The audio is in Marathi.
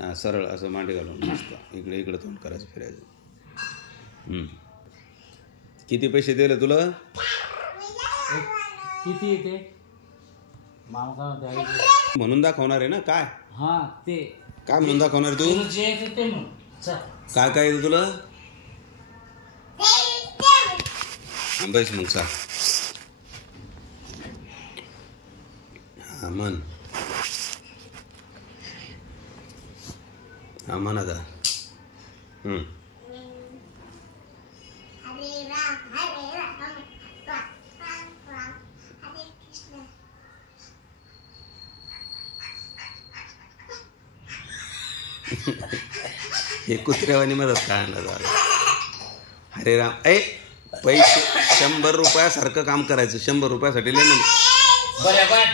हां सरळ असं मांडी घालून मस्त इकडे इकडे तोंड करायचं फिरायचं. किती पैसे दिले तुला? किती येते मामा म्हणून दाखवणार आहे ना काय? हा ते काय म्हणून दाखवणार तू? काय काय येतं तुला? बस मग चा हा म्हण हा म्हण आता. हे कुत्र्यावानी मदत काय झालं. हरे राम ए पैसे 100 रुपयासारखं काम करायचं. 100 रुपयासाठी लय म्हणजे बरोबर